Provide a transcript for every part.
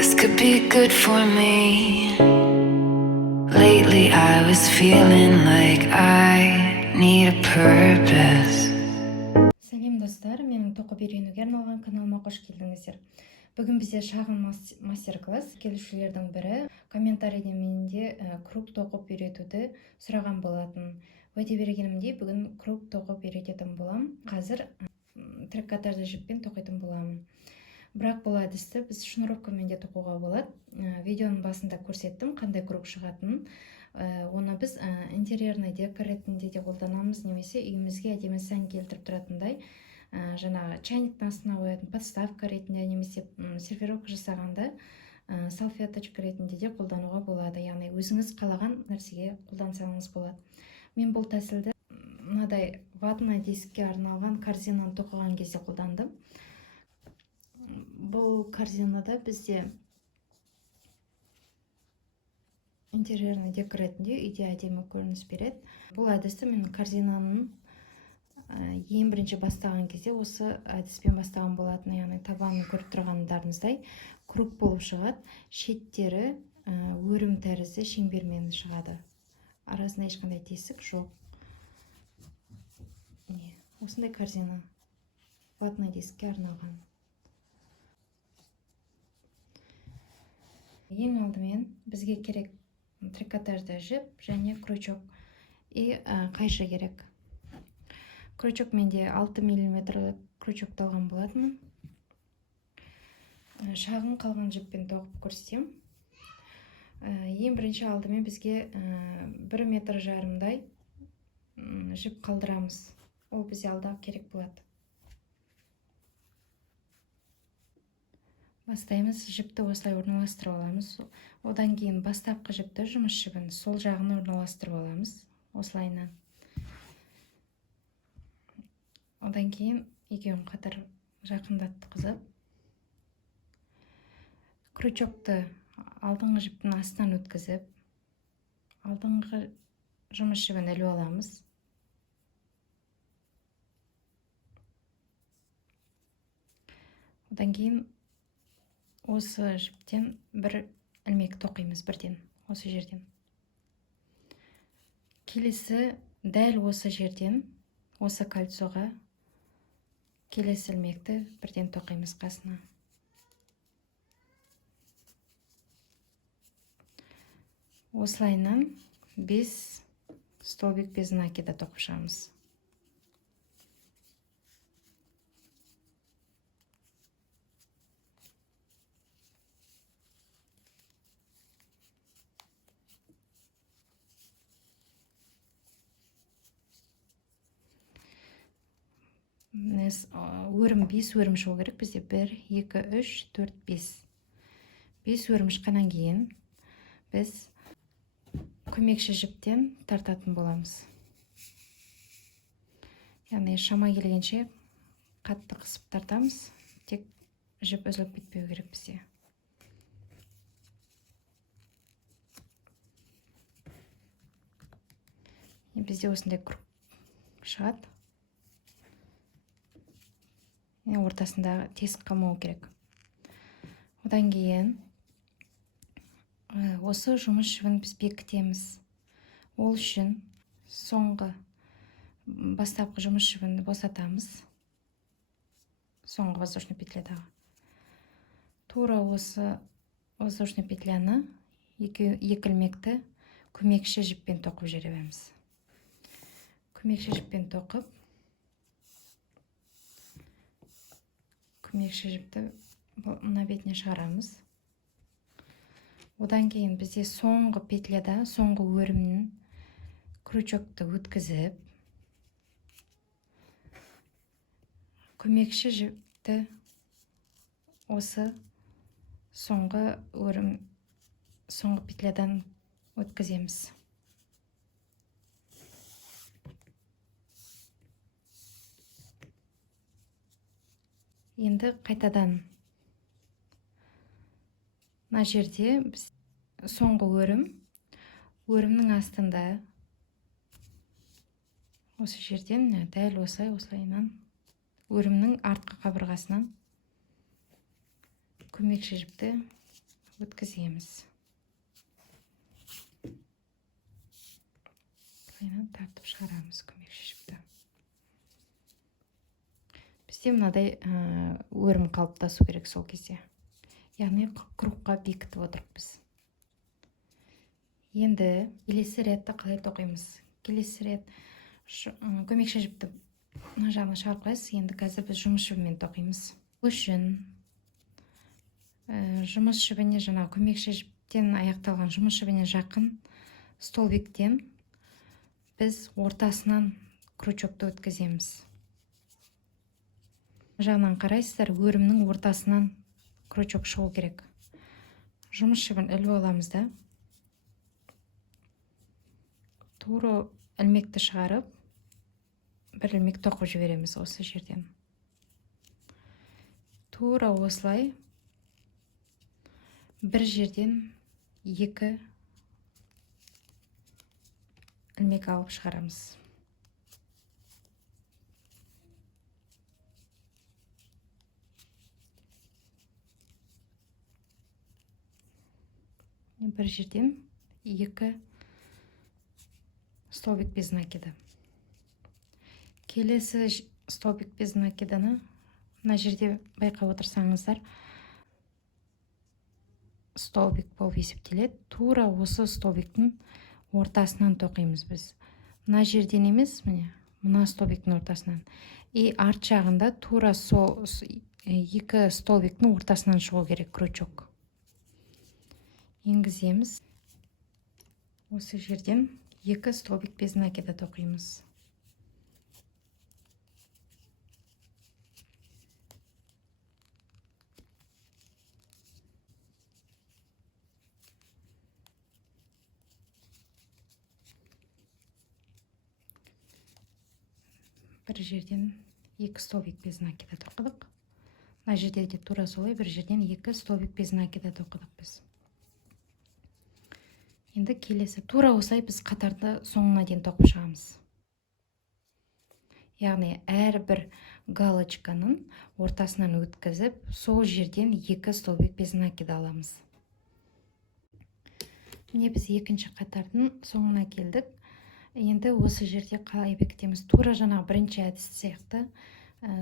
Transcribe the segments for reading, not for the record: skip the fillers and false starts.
This could be good for me. Lately I was feeling like I need a purpose. Сәлем достар, менің тоқып үйренуге арналған каналыма қош келдіңіздер. Бүгін бізде шағын мастер-класс. Келушілердің бірі комментарийде менде круг тоқып үйретуді сұраған болатын. Уәде бергенімдей бүгін круг тоқып үйрететін болам. Қазір трикотажды жіппен тоқитын боламын. Бірақ бұл әдісті біз шнуровкамен де тоқуға болады. Видеоның басында көрсеттім қандай круг шығатынын. Оны біз интерьерный декор ретінде де қолданамыз, немесе үйімізге әдемі сән келтіріп тұратындай жаңағы чайниктің астына қоятын подставка ретінде, немесе сервировка жасағанда салфеточка ретінде де қолдануға болады. Яғни өзіңіз қалаған нәрсеге қолдансаңыз болады. Мен бұл тәсілді мынадай ватный дискке арналған корзинаны тоқыған кезде қолдандым. Бұл корзинада бізде интерьерный декор ретінде үйде әдемі көрініс береді. Бұл әдісті мен корзинаның ең бірінші бастаған кезде осы әдіспен бастаған болатын. Яғни табанын көріп тұрғандарыңыздай круг болып шығады. Шеттері өрім тәрізді шеңбермен шығады. Арасында ешқандай тесік жоқ. Осындай корзина ватный дискке арналған. Ең алдымен бізге керек трикотажды жіп және крючок и қайшы керек. Крючок менде 6 мм крючок алған болатын. Шағын қалған жіппен тоқып көрсетем. Ең бірінші алдымен бізге 1,5 метрдай жіп қалдырамыз. Ол бізде алда керек болады. Бастаймыз, жіпті осылай орналастырып аламыз. Одан кейін бастапқы жіпті, жұмыс жібін сол жағына орналастырып аламыз. Осылайынан. Одан кейін екеуін қатар жақындатқызып, крючокты алдыңғы жіптің астынан өткізіп, алдыңғы жұмыс жібін іліп аламыз. Одан кейін осы жіптен бір ілмек тоқимыз бірден, осы жерден. Келесі дәл осы жерден, осы кольцоға келесі ілмекті бірден тоқимыз қасына. Осылайынан 5 столбик без накида тоқып шығамыз. Өрім 5 өрім шығу керек бізде. 1, 2, 3, 4, 5. 5 өрім шыққаннан кейін біз көмекші жіптен тартатын боламыз. Яғни шама келгенше қатты қысып тартамыз. Тек жіп үзіліп кетпеу керек бізде. Бізде осындай круг шығады. Ортасында тесік қалмау керек. Одан кейін осы жұмыс жібін біз бекітеміз. Ол үшін соңғы бастапқы жұмыс жібін босатамыз. Соңғы воздушный петлядағы. Тура осы воздушный петляны екі ілмекті көмекші жіппен тоқып жібереміз. Көмекші жіппен тоқып, көмекші жіпті мына бетіне шығарамыз. Одан кейін бізде соңғы петляда, соңғы өрімнің крючокты өткізіп, көмекші жіпті осы соңғы өрім, соңғы петлядан өткіземіз. Енді қайтадан мына жерде біз соңғы өрімнің астында осы жерден дәл осылайынан өрімнің артқы қабырғасынан көмекші жіпті өткіземіз. Крайынан тартып шығарамыз көмекші жіпті. Бізде мынадай өрім қалыптасу керек сол кезде. Яғни кругқа бекітіп отырмыз біз. Енді келесі ретті қалай тоқимыз? Келесі рет көмекші жіпті мына жағына шығарып қойсыз. Енді қазір біз жұмыс жібімен тоқимыз. Бұл үшін жұмыс жібіне, жаңа көмекші жіптен аяқталған жұмыс жібіне жақын столбиктен біз ортасынан крючокты өткіземіз. Жағынан қарайсыздар, өрімнің ортасынан крючок шығу керек. Жұмыс жібін іліп аламыз да, тура ілмекті шығарып, бір ілмек тоқып жібереміз осы жерден. Тура осылай бір жерден екі ілмек алып шығарамыз. Бір жерден екі столбик без накида. Келесі столбик без накиданы мына жерде байқап отырсаңыздар, столбик болып есептеледі. Тура осы столбиктің ортасынан тоқимыз біз. Мына жерден емес, мына столбиктің ортасынан. И арт жағында тура сол екі столбиктің ортасынан шығу керек крючок. Енгіземіз. Осы жерден екі столбик без накида тоқимыз. Бір жерден екі столбик без накида тоқыдық. Мына жерде де тура солай бір жерден екі столбик без накида тоқыдық біз. Енді келесі тура осылай біз қатарды соңына дейін тоқып шығамыз. Яғни әрбір галочканың ортасынан өткізіп, сол жерден екі столбик без накида аламыз. Міне біз екінші қатардың соңына келдік. Енді осы жерде қалай бекітеміз? Тура жаңағы бірінші әдіс сияқты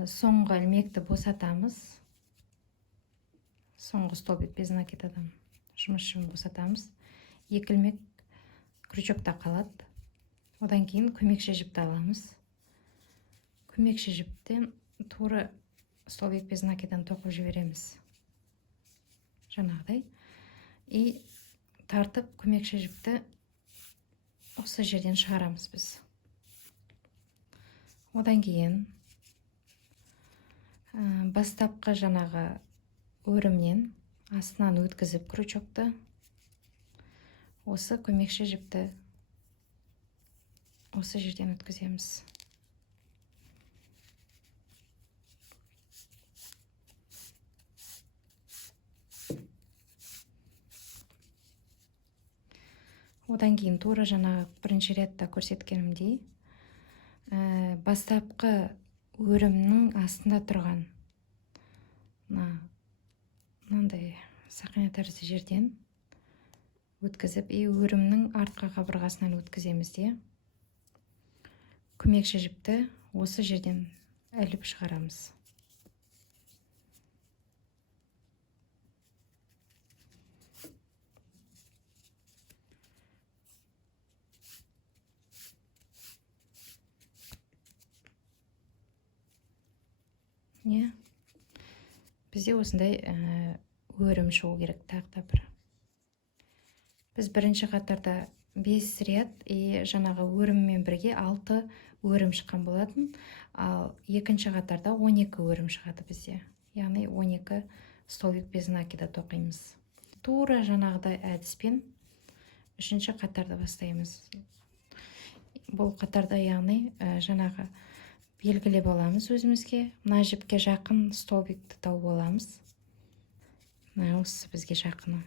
соңғы ілмекті босатамыз. Соңғы столбик без накидадан жұмыс жібін босатамыз. Екі ілмек крючокта қалады. Одан кейін көмекші жіпті аламыз. Көмекші жіптен тура столбик без накидадан тоқып жібереміз. Жаңағыдай. И тартып көмекші жіпті осы жерден шығарамыз біз. Одан кейін бастапқы жаңағы өрімнен астынан өткізіп крючокты, осы көмекші жіпті осы жерден өткіземіз. Одан кейін тура жаңағы бірінші ретті көрсеткенімдей, бастапқы өрімнің астында тұрған мынандай сақина тәрізді жерден өткізіп, өрімнің артқа қабырғасынан өткіземіз де, көмекші жіпті осы жерден іліп шығарамыз. Бізде осындай өрім шығу керек тағы бір. Біз бірінші қатарда 5 рет жаңағы өріммен бірге 6 өрім шыққан болатын, ал екінші қатарда 12 өрім шығады бізде. Яғни 12 столбик без накида тоқимыз. Тура жаңағыдай әдіспен үшінші қатарды бастаймыз. Бұл қатарда яғни жаңағы белгілеп аламыз өзімізге. Мына жіпке жақын столбикті тауып аламыз. Мына осы бізге жақыны.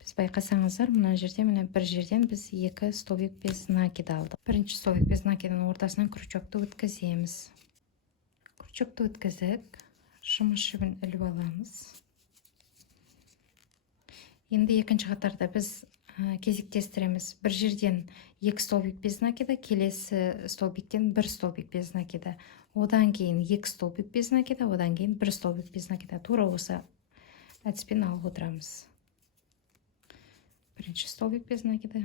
Біз байқасаңыздар, мына жерде бір жерден біз екі столбик без накида алдық. Бірінші столбик без накиданың ортасынан крючокты өткіземіз. Крючокты өткізіп, жұмыс жібін іліп аламыз. Енді екінші қатарда біз кезектестіреміз. Бір жерден 2 столбик без накида, келесі столбиктен 1 столбик без накида. Одан кейін 2 столбик без накида, одан кейін 1 столбик без накида. Тура осы әдіспен алып отырамыз. Бірінші столбик без накида.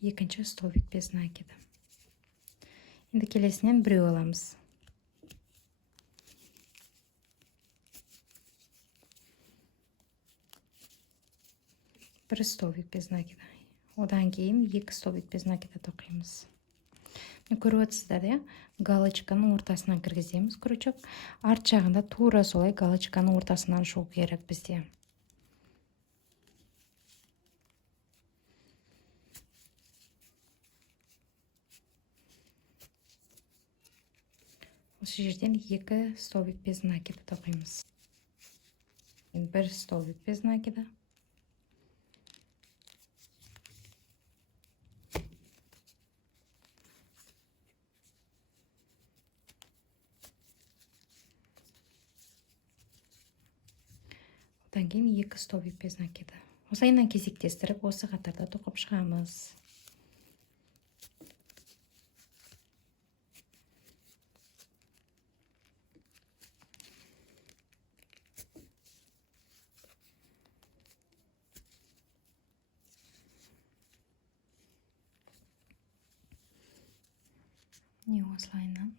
Екінші столбик без накида. Енді келесінен біреу аламыз. Бір столбик без накида. Одан кейін 2 столбик без накида тоқимыз. Көріп отырсыздар, иә? Галочканың ортасынан кіргіземіз крючок. Арт жағында тура солай галочканың ортасынан шығу керек бізде. Осы жерден 2 столбик без накида тоқимыз. 1 столбик без накида. Одан кейін 2 столбик без накида. Осылайынан кезектестіріп, осы қатарда тоқып шығамыз. Не осылайынан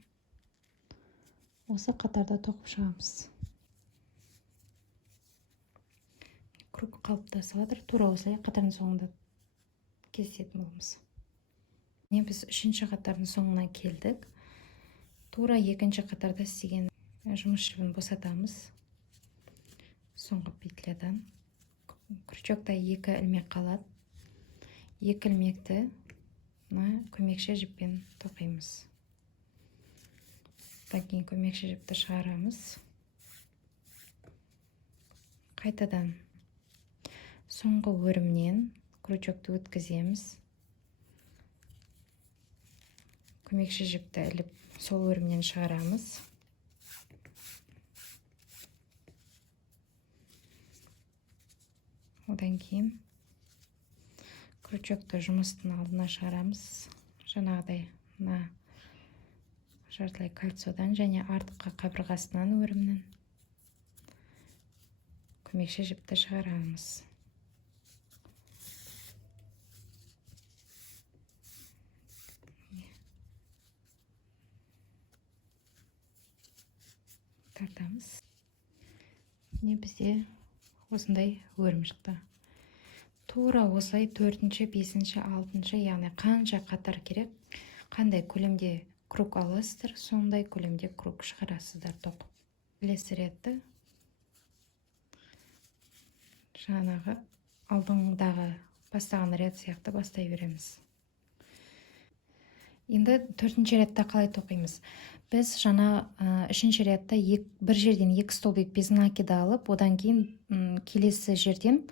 осы қатарда тоқып шығамыз. Круг қалыптасып, тура осылай қатардың соңында кездесетін боламыз. Біз үшінші қатардың соңына келдік. Тура екінші қатарда істеген жұмыс жібін босатамыз. Соңғы петлядан крючокта 2 ілмек қалады. 2 ілмекті көмекші жіппен тоқимыз. Одан кейін көмекші жіпті шығарамыз. Қайтадан соңғы өрімнен крючокты өткіземіз. Көмекші жіпті іліп, сол өрімнен шығарамыз. Одан кейін крючокты жұмыстың алдына шығарамыз. Жаңағыдай жартылай кольцодан және артқы қабырғасынан өрімнен көмекші жіпті шығарамыз. Тартамыз. Бізде осындай өрім шықты. Тура осылай 4-ші, 5-ші, 6-ші, яғни қанша қатар керек, қандай көлемде круг аласыздар, сондай көлемде круг шығарасыздар тоқып. Келесі ретті жаңағы алдыңдағы бастаған рет сияқты бастай береміз. Енді 4-ші ретті қалай тоқимыз? Біз жаңа 3-ші ретті бір жерден 2 столбик без накида алып, одан кейін келесі жерден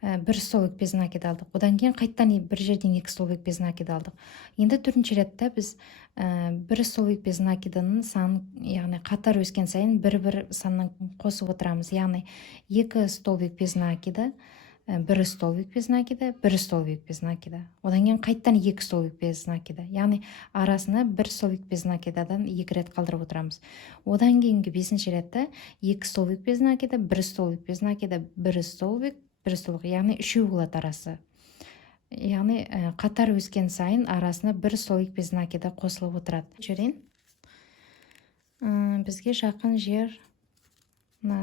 1 столбик без накида алдық. Одан кейін қайттан бір жерден 2 столбик без накида алдық. Енді 4-ші ретті біз 1 столбик без накиданың санын, яғни қатар өскен сайын бір санын қосып отырамыз. Яғни 2 столбик без накида, 1 столбик без накида, 1 столбик без накида. Одан кейін қайттан 2 столбик без накида. Яғни арасына 1 столбик без накидадан 2 рет қалдырып отырамыз. Одан кейінгі 5-ші ретті 2 столбик без накида, 1 столбик без накида, 1 столбик, яғни 3 болады арасы. Яғни қатар өскен сайын арасына 1 столбик без накида қосылып отырады. Жерден бізге жақын жер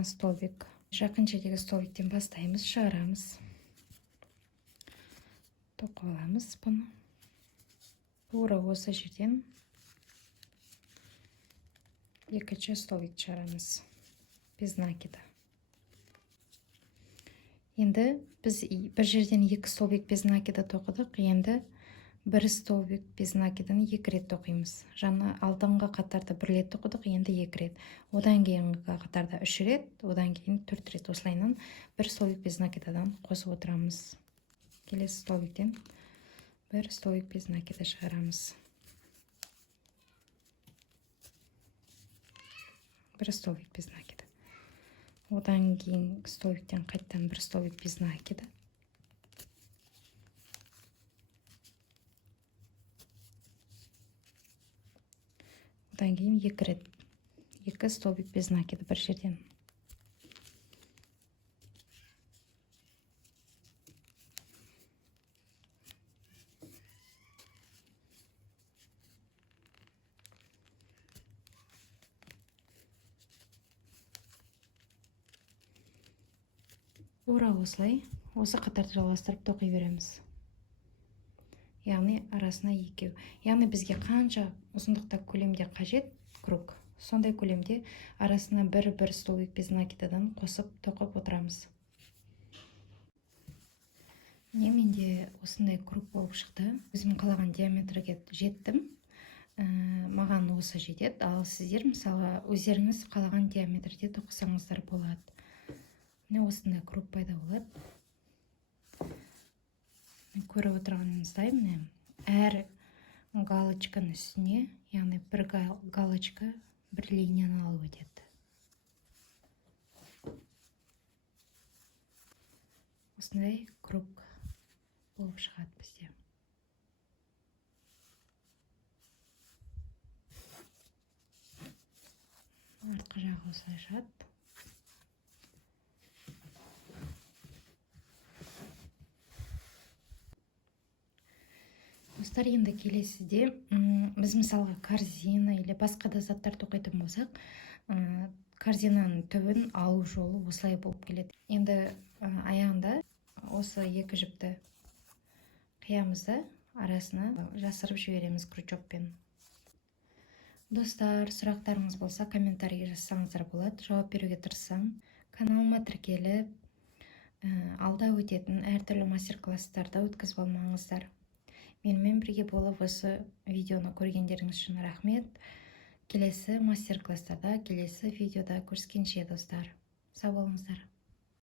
столбик. Жақын жердегі столбиктен бастаймыз, шығарамыз. Тоқып аламыз бұны. Тура осы жерден екінші столбик шығарамыз без накида. Енді біз бір жерден 2 столбик без накида тоқыдық. Енді 1 столбик без накиданы 2 рет тоқимыз. Жаңа алдыңғы қатарда 1 рет тоқыдық, енді 2 рет. Одан кейінгі қатарда 3 рет, одан кейін 4 рет. Осылайынан 1 столбик без накидадан қосып отырамыз. Келесі столбиктен 1 столбик без накида шығарамыз. бір столбик без накида. Одан кейін столбиктен қайттан бір столбик без накида. Одан кейін екі рет, екі столбик без накида бір жерден. Тура осылай, осы қатарды жалғастырып тоқи береміз. Яғни арасына екеу. Яғни бізге қанша ұзындықта көлемде қажет круг, сондай көлемде арасына бір столбик без накидадан қосып тоқып отырамыз. Менде осындай круг болып шықты. Өзім қалаған диаметрге жеттім. Маған осы жетеді, ал сіздер мысалы өздеріңіз қалаған диаметрде тоқысаңыздар болады. Осындай круг пайда болады. Көріп отырғаныңыздай, әр галочканың үстіне, яғни бір галочка бір линияны алып өтеді. Осындай круг болып шығады бізде. Артқы жағы осылай шығады. Достар, енді келесіде біз мысалға корзина или басқа да заттар тоқитын болсақ, корзинаның түбін алу жолы осылай болып келеді. Енді аяғында осы екі жіпті қиямыз да арасына жасырып жібереміз крючокпен. Достар, сұрақтарыңыз болса комментарий жазсаңыздар болады, жауап беруге тырыссам. Каналыма тіркеліп, алда өтетін әртүрлі мастер-класстарды өткізіп алмаңыздар. Менімен бірге болып осы видеоны көргендеріңіз үшін рахмет. Келесі мастер-класстарда, келесі видеода көріскенше достар. Сау болыңыздар.